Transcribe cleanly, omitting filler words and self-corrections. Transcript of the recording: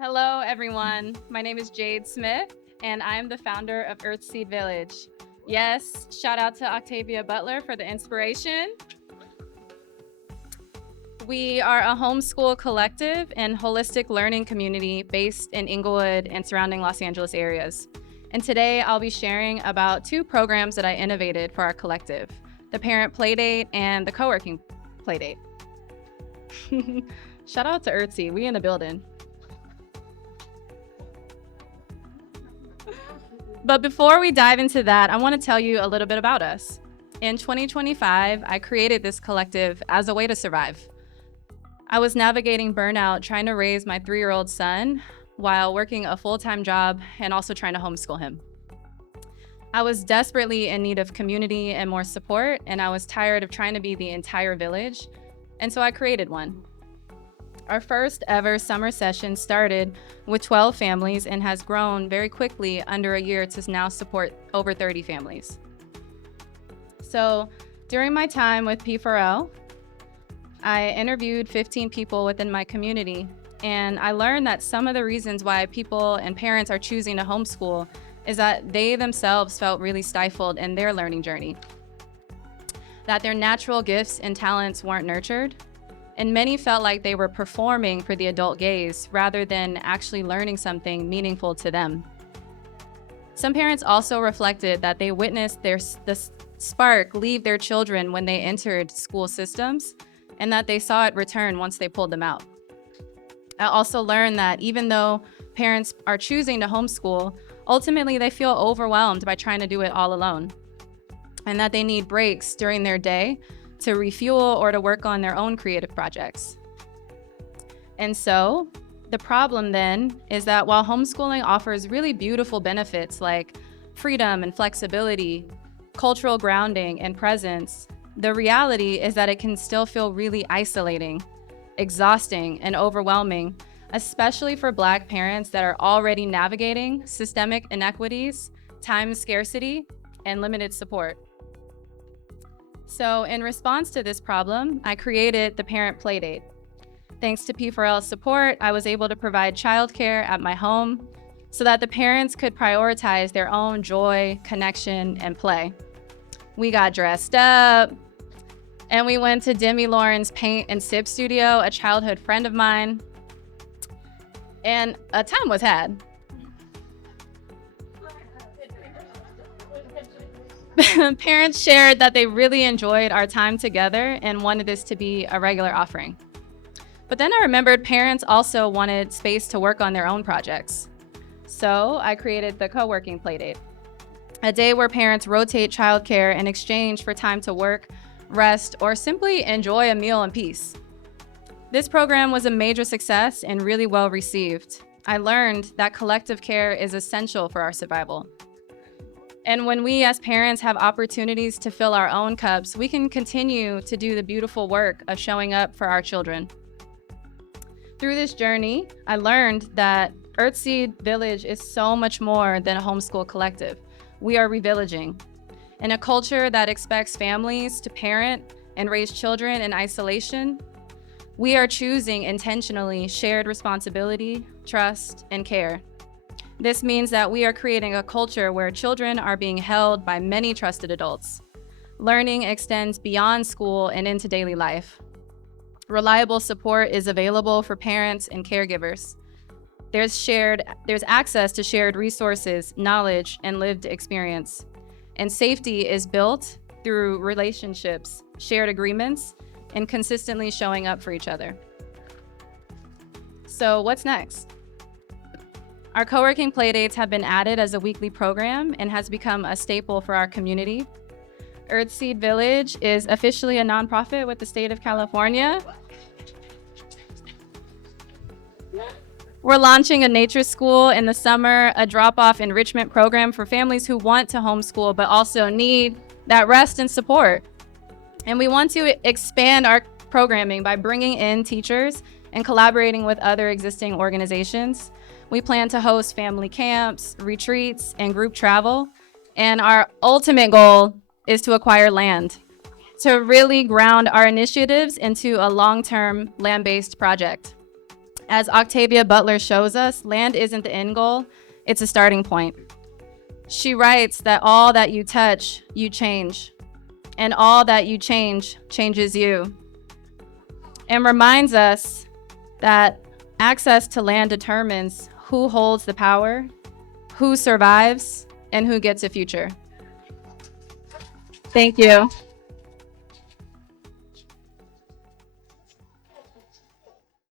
Hello, everyone. My name is Jade Smith, and I'm the founder of Earthseed Village. Yes, shout out to Octavia Butler for the inspiration. We are a homeschool collective and holistic learning community based in Inglewood and surrounding Los Angeles areas. And today I'll be sharing about two programs that I innovated for our collective, the Parent Playdate and the Co-working Playdate. Shout out to Earthseed, we in the building. But before we dive into that, I want to tell you a little bit about us. In 2025, I created this collective as a way to survive. I was navigating burnout, trying to raise my 3-year-old son while working a full-time job and also trying to homeschool him. I was desperately in need of community and more support, and I was tired of trying to be the entire village, and so I created one. Our first ever summer session started with 12 families and has grown very quickly under a year to now support over 30 families. So during my time with P4L, I interviewed 15 people within my community, and I learned that some of the reasons why people and parents are choosing to homeschool is that they themselves felt really stifled in their learning journey, that their natural gifts and talents weren't nurtured, and many felt like they were performing for the adult gaze rather than actually learning something meaningful to them. Some parents also reflected that they witnessed the spark leave their children when they entered school systems, and that they saw it return once they pulled them out. I also learned that even though parents are choosing to homeschool, ultimately they feel overwhelmed by trying to do it all alone, and that they need breaks during their day to refuel or to work on their own creative projects. And so the problem then is that while homeschooling offers really beautiful benefits like freedom and flexibility, cultural grounding and presence, the reality is that it can still feel really isolating, exhausting, and overwhelming, especially for Black parents that are already navigating systemic inequities, time scarcity, and limited support. So in response to this problem, I created the Parent Playdate. Thanks to P4L's support, I was able to provide childcare at my home so that the parents could prioritize their own joy, connection, and play. We got dressed up, and we went to Demi Lauren's paint and sip studio, a childhood friend of mine, and a time was had. Parents shared that they really enjoyed our time together and wanted this to be a regular offering. But then I remembered parents also wanted space to work on their own projects. So I created the Co-working Playdate, a day where parents rotate childcare in exchange for time to work, rest, or simply enjoy a meal in peace. This program was a major success and really well received. I learned that collective care is essential for our survival. And when we as parents have opportunities to fill our own cups, we can continue to do the beautiful work of showing up for our children. Through this journey, I learned that Earthseed Village is so much more than a homeschool collective. We are revillaging. In a culture that expects families to parent and raise children in isolation, we are choosing intentionally shared responsibility, trust, and care. This means that we are creating a culture where children are being held by many trusted adults. Learning extends beyond school and into daily life. Reliable support is available for parents and caregivers. There's access to shared resources, knowledge, and lived experience. And safety is built through relationships, shared agreements, and consistently showing up for each other. So what's next? Our co-working playdates have been added as a weekly program and has become a staple for our community. Earthseed Village is officially a nonprofit with the state of California. We're launching a nature school in the summer, a drop-off enrichment program for families who want to homeschool but also need that rest and support. And we want to expand our programming by bringing in teachers and collaborating with other existing organizations. We plan to host family camps, retreats, and group travel. And our ultimate goal is to acquire land, to really ground our initiatives into a long-term land-based project. As Octavia Butler shows us, land isn't the end goal, it's a starting point. She writes that all that you touch, you change, and all that you change changes you. And reminds us that access to land determines who holds the power, who survives, and who gets a future. Thank you.